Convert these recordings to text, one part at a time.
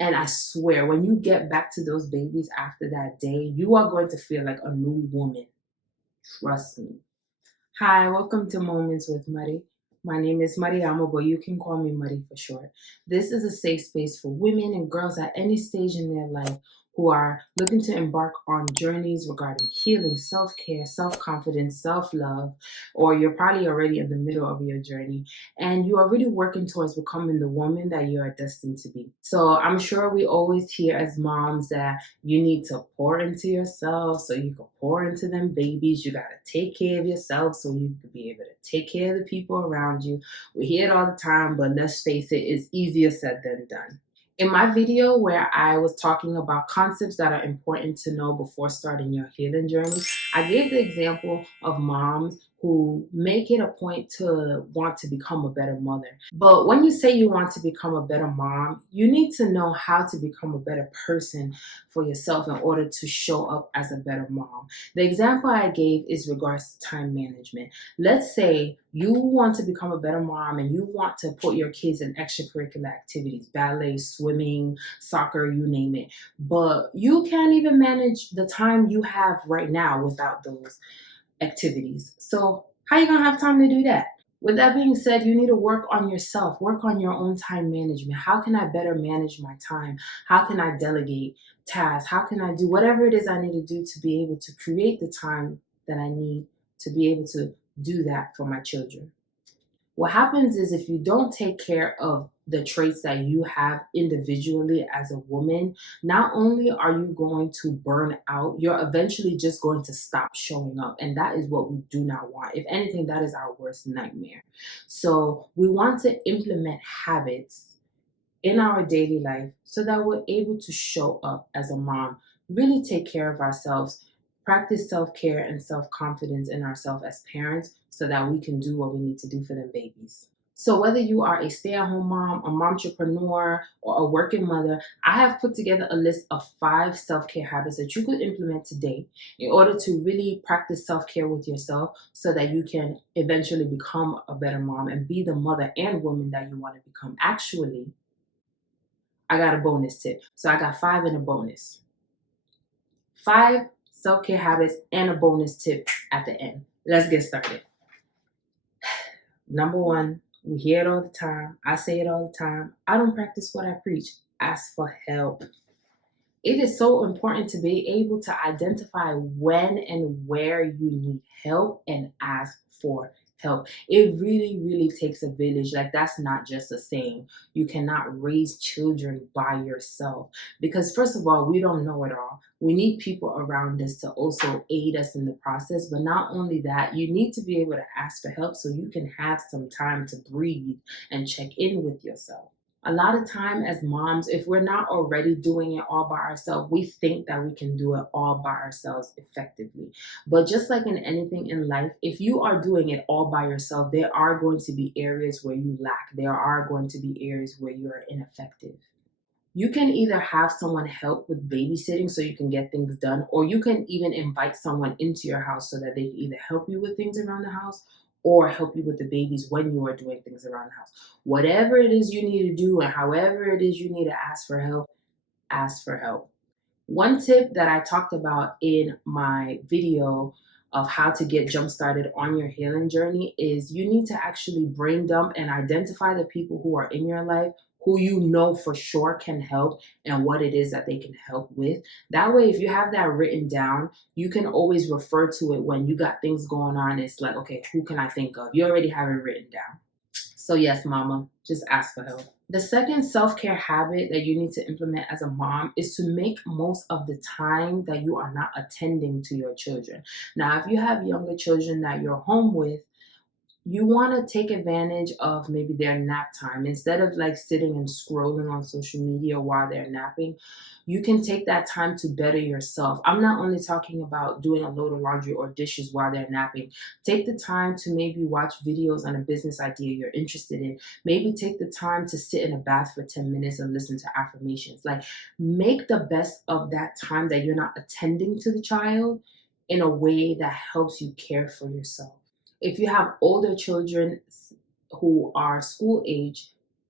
And I swear, when you get back to those babies after that day, you are going to feel like a new woman. Trust me. Hi, welcome to Moments with Muddy. My name is Mariama, but you can call me Muddy for short. This is a safe space for women and girls at any stage in their life who are looking to embark on journeys regarding healing, self care, self confidence, self love, or you're probably already in the middle of your journey and you are really working towards becoming the woman that you are destined to be. So I'm sure we always hear as moms that you need to pour into yourself so you can pour into them babies. You got to take care of yourself so you can be able to take care of the people around you. We hear it all the time, but let's face it, it's easier said than done. In my video where I was talking about concepts that are important to know before starting your healing journey, I gave the example of moms who make it a point to want to become a better mother. But when you say you want to become a better mom, you need to know how to become a better person for yourself in order to show up as a better mom. The example I gave is regards to time management. Let's say you want to become a better mom and you want to put your kids in extracurricular activities, ballet, swimming, soccer, you name it. But you can't even manage the time you have right now without those activities. So how are you going to have time to do that? With that being said, you need to work on yourself, work on your own time management. How can I better manage my time? How can I delegate tasks? How can I do whatever it is I need to do to be able to create the time that I need to be able to do that for my children? What happens is if you don't take care of the traits that you have individually as a woman, not only are you going to burn out, you're eventually just going to stop showing up. And that is what we do not want. If anything, that is our worst nightmare. So we want to implement habits in our daily life so that we're able to show up as a mom, really take care of ourselves, practice self-care and self-confidence in ourselves as parents so that we can do what we need to do for them babies. So whether you are a stay-at-home mom, a momtrepreneur, or a working mother, I have put together a list of 5 self-care habits that you could implement today in order to really practice self-care with yourself so that you can eventually become a better mom and be the mother and woman that you want to become. Actually, I got a bonus tip. So I got 5 in a bonus. 5 self-care habits and a bonus tip at the end. Let's get started. Number 1, we hear it all the time. I say it all the time. I don't practice what I preach. Ask for help. It is so important to be able to identify when and where you need help and ask for help. It really, really takes a village. Like, that's not just a saying. You cannot raise children by yourself because, first of all, we don't know it all. We need people around us to also aid us in the process. But not only that, you need to be able to ask for help so you can have some time to breathe and check in with yourself. A lot of time as moms, if we're not already doing it all by ourselves, we think that we can do it all by ourselves effectively. But just like in anything in life, if you are doing it all by yourself, there are going to be areas where you lack. There are going to be areas where you are ineffective. You can either have someone help with babysitting so you can get things done, or you can even invite someone into your house so that they can either help you with things around the house or help you with the babies when you are doing things around the house. Whatever it is you need to do and however it is you need to ask for help, ask for help. One tip that I talked about in my video of how to get jump started on your healing journey is you need to actually brain dump and identify the people who are in your life who you know for sure can help and what it is that they can help with. That way, if you have that written down, you can always refer to it when you got things going on. It's like, okay, who can I think of? You already have it written down. So yes, mama, just ask for help. The second self-care habit that you need to implement as a mom is to make most of the time that you are not attending to your children. Now, if you have younger children that you're home with, you want to take advantage of maybe their nap time. Instead of like sitting and scrolling on social media while they're napping, you can take that time to better yourself. I'm not only talking about doing a load of laundry or dishes while they're napping. Take the time to maybe watch videos on a business idea you're interested in. Maybe take the time to sit in a bath for 10 minutes and listen to affirmations. Like, make the best of that time that you're not attending to the child in a way that helps you care for yourself. If you have older children who are school age,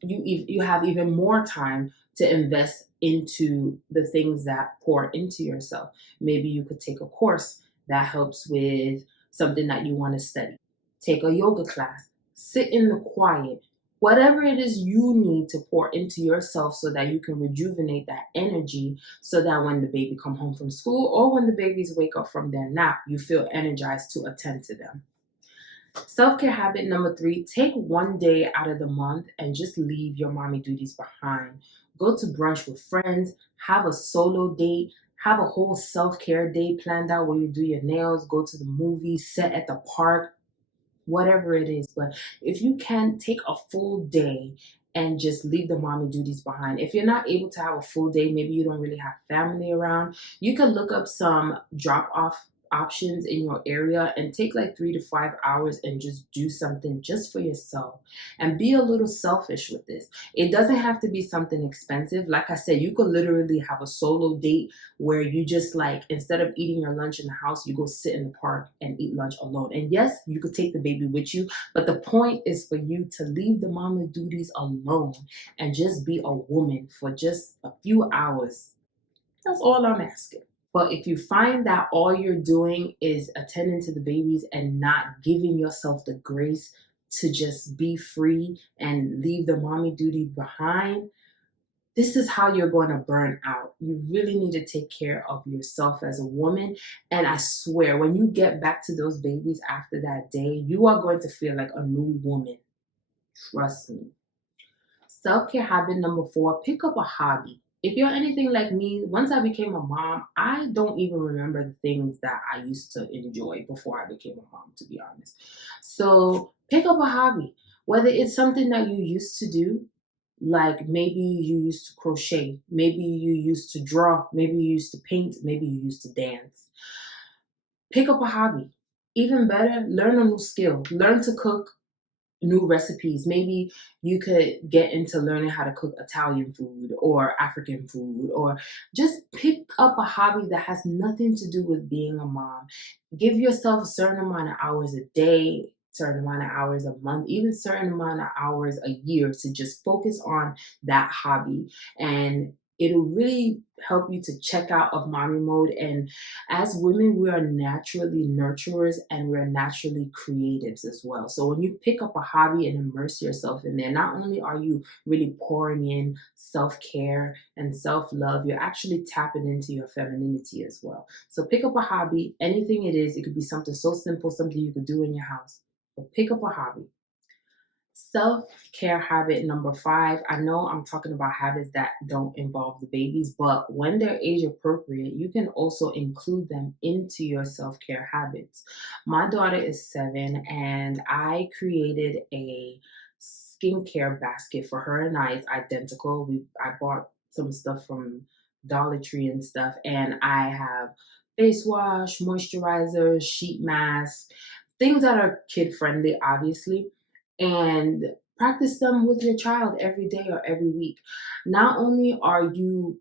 you have even more time to invest into the things that pour into yourself. Maybe you could take a course that helps with something that you want to study. Take a yoga class, sit in the quiet, whatever it is you need to pour into yourself so that you can rejuvenate that energy so that when the baby come home from school or when the babies wake up from their nap, you feel energized to attend to them. Self-care habit number 3, take one day out of the month and just leave your mommy duties behind. Go to brunch with friends, have a solo date, have a whole self-care day planned out where you do your nails, go to the movies, sit at the park, whatever it is. But if you can, take a full day and just leave the mommy duties behind. If you're not able to have a full day, maybe you don't really have family around, you can look up some drop off options in your area and take like 3 to 5 hours and just do something just for yourself and be a little selfish with this. It doesn't have to be something expensive. Like I said, you could literally have a solo date where you just like, instead of eating your lunch in the house, you go sit in the park and eat lunch alone. And yes, you could take the baby with you, but the point is for you to leave the mama duties alone and just be a woman for just a few hours. That's all I'm asking. But if you find that all you're doing is attending to the babies and not giving yourself the grace to just be free and leave the mommy duty behind, this is how you're going to burn out. You really need to take care of yourself as a woman. And I swear, when you get back to those babies after that day, you are going to feel like a new woman. Trust me. Self care habit number 4, pick up a hobby. If you're anything like me, once I became a mom, I don't even remember the things that I used to enjoy before I became a mom, to be honest. So pick up a hobby, whether it's something that you used to do, like maybe you used to crochet, maybe you used to draw, maybe you used to paint, maybe you used to dance. Pick up a hobby. Even better, learn a new skill. Learn to cook new recipes. Maybe you could get into learning how to cook Italian food or African food, or just pick up a hobby that has nothing to do with being a mom. Give yourself a certain amount of hours a day, certain amount of hours a month, even certain amount of hours a year to just focus on that hobby. And it'll really help you to check out of mommy mode. And as women, we are naturally nurturers and we're naturally creatives as well. So when you pick up a hobby and immerse yourself in there, not only are you really pouring in self care and self love, you're actually tapping into your femininity as well. So pick up a hobby, anything it is. It could be something so simple, something you could do in your house, but pick up a hobby. Self care habit number 5. I know I'm talking about habits that don't involve the babies, but when they're age appropriate, you can also include them into your self care habits. My daughter is 7, and I created a skincare basket for her and I. It's identical. I bought some stuff from Dollar Tree and stuff, and I have face wash, moisturizer, sheet mask, things that are kid friendly, obviously, and practice them with your child every day or every week. Not only are you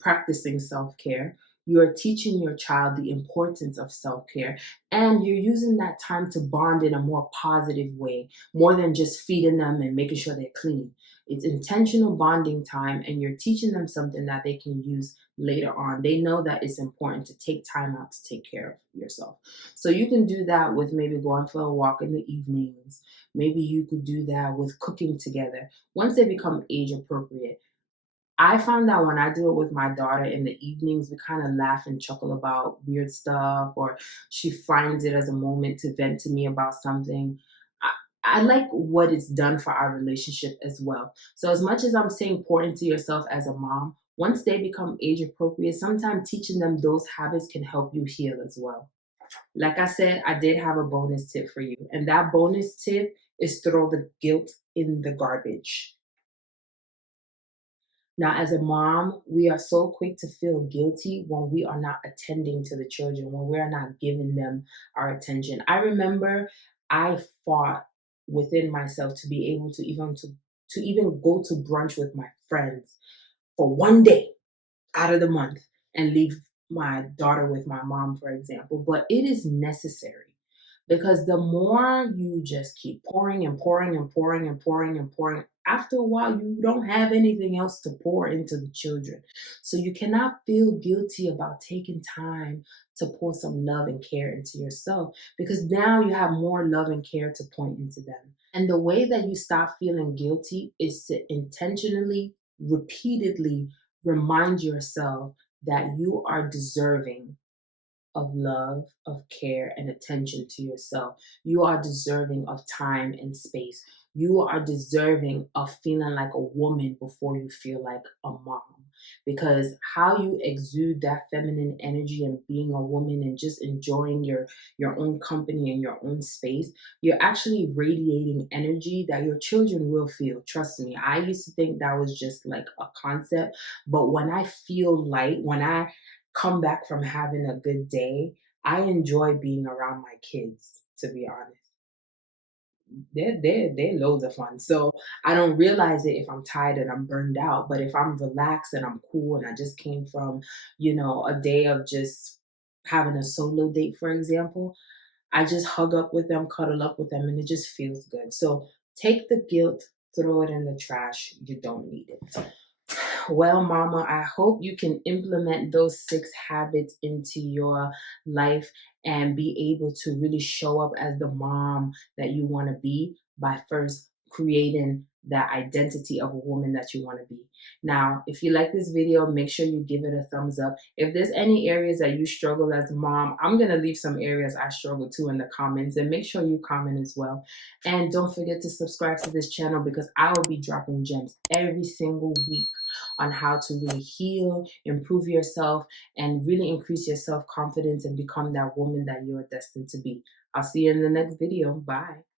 practicing self care, you're teaching your child the importance of self care, and you're using that time to bond in a more positive way, more than just feeding them and making sure they're clean. It's intentional bonding time, and you're teaching them something that they can use later on. They know that it's important to take time out to take care of yourself. So you can do that with maybe going for a walk in the evenings. Maybe you could do that with cooking together. Once they become age appropriate, I found that when I do it with my daughter in the evenings, we kind of laugh and chuckle about weird stuff, or she finds it as a moment to vent to me about something. I like what it's done for our relationship as well. So, as much as I'm saying pour into yourself as a mom, once they become age appropriate, sometimes teaching them those habits can help you heal as well. Like I said, I did have a bonus tip for you, and that bonus tip is throw the guilt in the garbage. Now, as a mom, we are so quick to feel guilty when we are not attending to the children, when we are not giving them our attention. I remember I fought within myself to be able to even go to brunch with my friends for one day out of the month and leave my daughter with my mom, for example. But it is necessary because the more you just keep pouring and pouring and pouring and pouring and pouring, after a while, you don't have anything else to pour into the children. So you cannot feel guilty about taking time to pour some love and care into yourself, because now you have more love and care to point into them. And the way that you stop feeling guilty is to intentionally, repeatedly remind yourself that you are deserving of love, of care, and attention to yourself. You are deserving of time and space. You are deserving of feeling like a woman before you feel like a mom. Because how you exude that feminine energy and being a woman and just enjoying your own company and your own space, you're actually radiating energy that your children will feel. Trust me. I used to think that was just like a concept, but when I feel light, when I come back from having a good day, I enjoy being around my kids, to be honest. They're loads of fun. So I don't realize it if I'm tired and I'm burned out. But if I'm relaxed and I'm cool and I just came from, a day of just having a solo date, for example, I just hug up with them, cuddle up with them, and it just feels good. So take the guilt, throw it in the trash. You don't need it. Well, Mama, I hope you can implement those 6 habits into your life and be able to really show up as the mom that you want to be by first creating that identity of a woman that you want to be. Now, if you like this video, make sure you give it a thumbs up. If there's any areas that you struggle as a mom, I'm going to leave some areas I struggle too in the comments, and make sure you comment as well. And don't forget to subscribe to this channel, because I will be dropping gems every single week on how to really heal, improve yourself, and really increase your self-confidence and become that woman that you're destined to be. I'll see you in the next video. Bye.